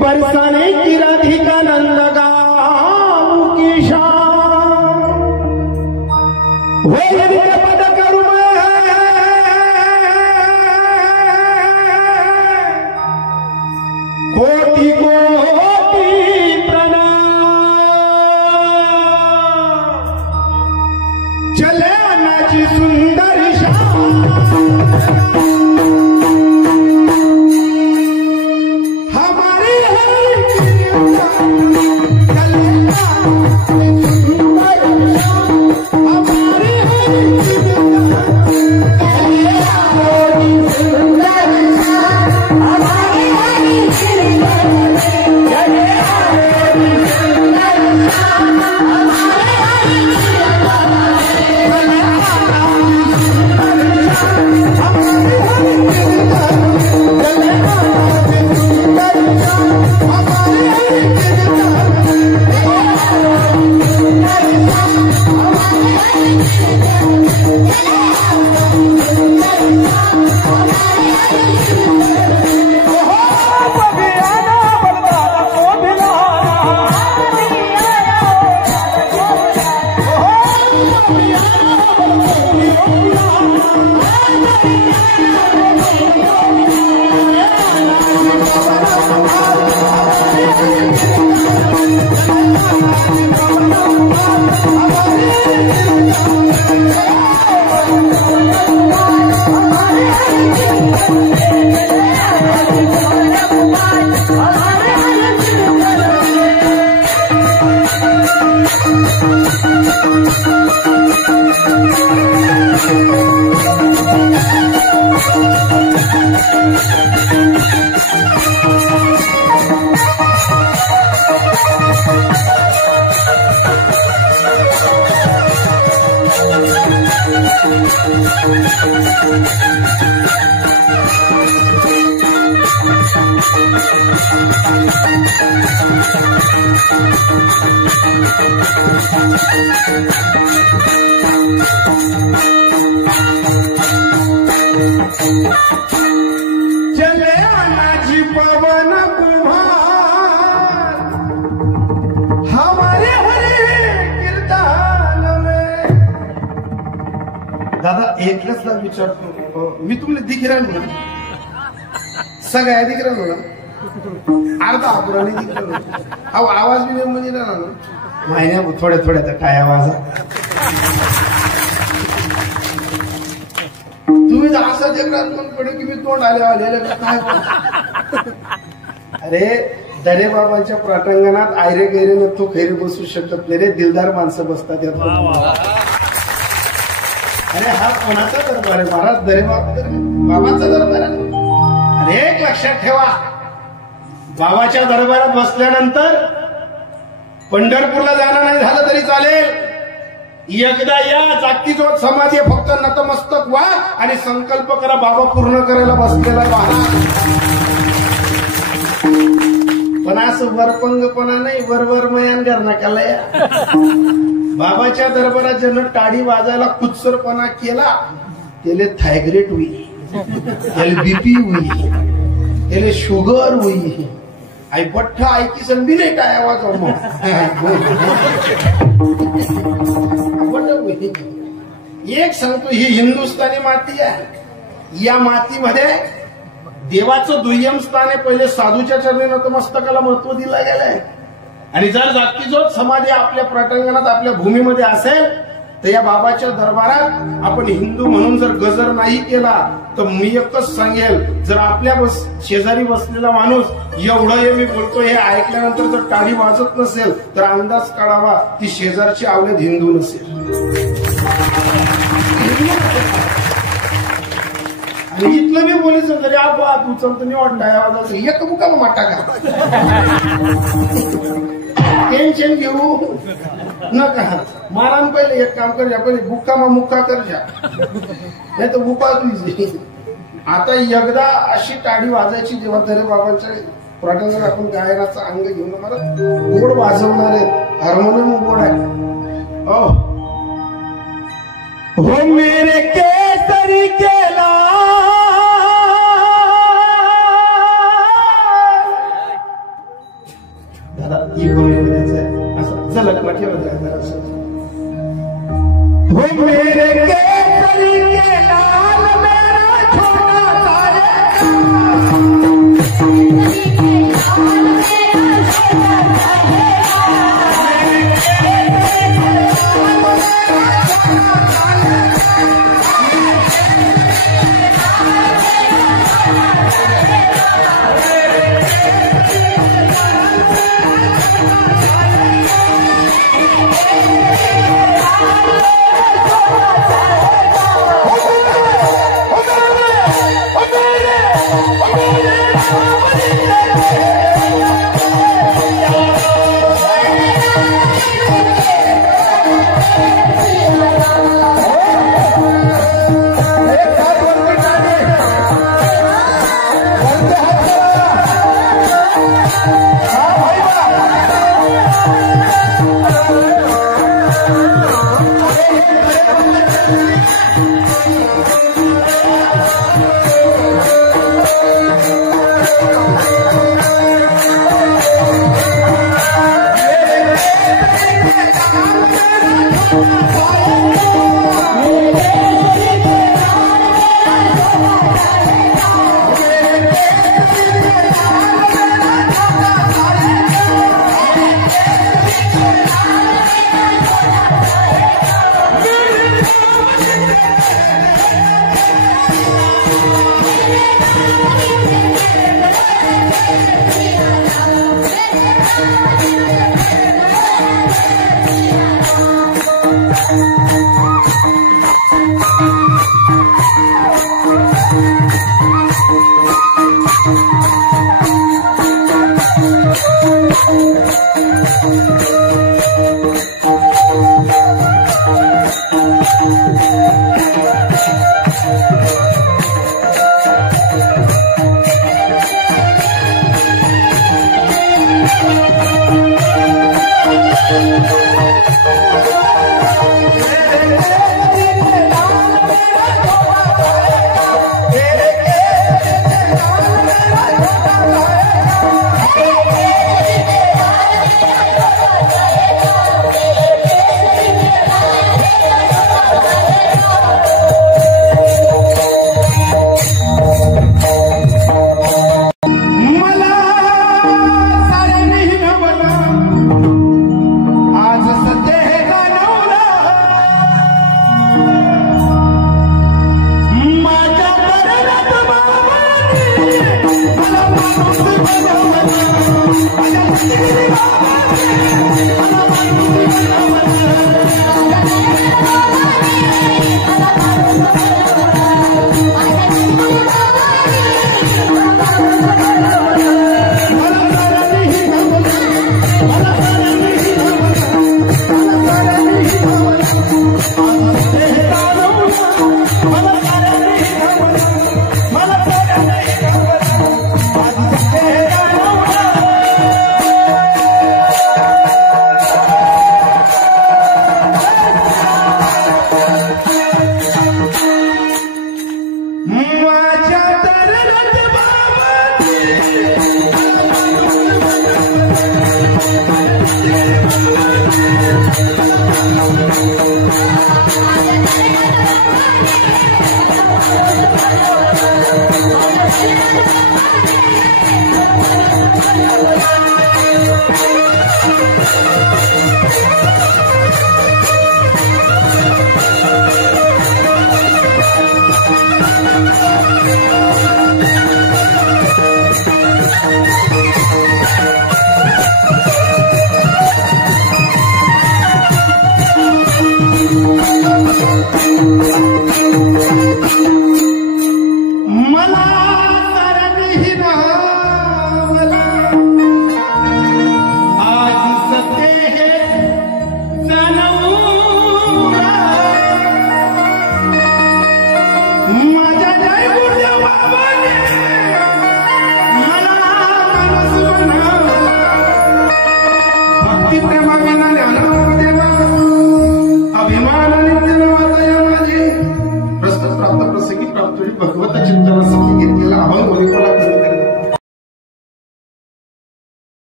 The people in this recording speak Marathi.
बरसाने की राधिका नंद गाँव की शान वो यदि पद करूं कोटि कोटि प्रणाम चले नाची सुंदर शाम चले नाची पवन कुम्हार हमारे हरे कीर्तन में। दादा एकच ना विचारतो मी तुम्हाला दिख राहिलो ना सगळ्या दिख राहिलो ना अर्धा अपुराने दिख राहिलो अहो आवाज बी म्हणजे ना महिन्या थोड्या थोड्या तर काय आवाज तुम्ही असं जगरात पण पडे की मी तोंड आले काय अरे दरे बाबांच्या प्राटंगणात आयरे गैरे तो खैरे बसू शकत नाही रे दिलदार माणसं बसतात अरे हा कोणाचा दरबार आहे महाराज दरे बाबांचा दरबार आहे अरे एक लक्षात ठेवा बाबाच्या दरबारात बसल्यानंतर पंढरपूरला जाणं नाही झालं तरी चालेल एकदा या जागतिक समाधी फक्त नतमस्तक व्हा आणि संकल्प करा बाबा पूर्ण करायला बसलेला पण असं वरपंगपणा नाही वरवर मयान करण्याला या बाबाच्या दरबारात ज्यानं टाळी वाजायला कुत्सरपणा केला त्याला थायग्रेट होईल त्याला बीपी होईल त्याला शुगर होईल आई बठ्ठा ऐकी संधी नाही काय आवाज एक सांगतो ही हिंदुस्थानी माती आहे या मातीमध्ये देवाचं दुय्यम स्थान आहे पहिले साधूच्या चरणी नतमस्तकाला महत्व दिलं गेलंय आणि जर जागतिक समाधी आपल्या प्राटंगणात आपल्या भूमीमध्ये असेल तर या बाबाच्या दरबारात आपण हिंदू म्हणून जर गजर नाही केला तर मी एकच सांगेल जर आपल्या शेजारी बसलेला माणूस एवढं हे मी बोलतो हे ऐकल्यानंतर जर टाळी वाजत नसेल तर अंदाज काढावा ती शेजारची आवलेत हिंदू नसेल आणि इथलं मी बोलायचं तरी आबा तू चलत निवडणार आवाज एक मुका माटा का टेन्शन घेऊ नका मारा पहिले एक काम कर जा पहिले बुक्का मा मुक्का कर जा नाही तर बुका तुझी आता एकदा अशी टाळी वाजायची जेव्हा दरे बाबांच्या प्राटंगणात आपण गायनाचा अंग घेऊन मला गोड वाजवणार आहे हार्मोनियम गोड आहे हो मेरे केसरी केला Thank you.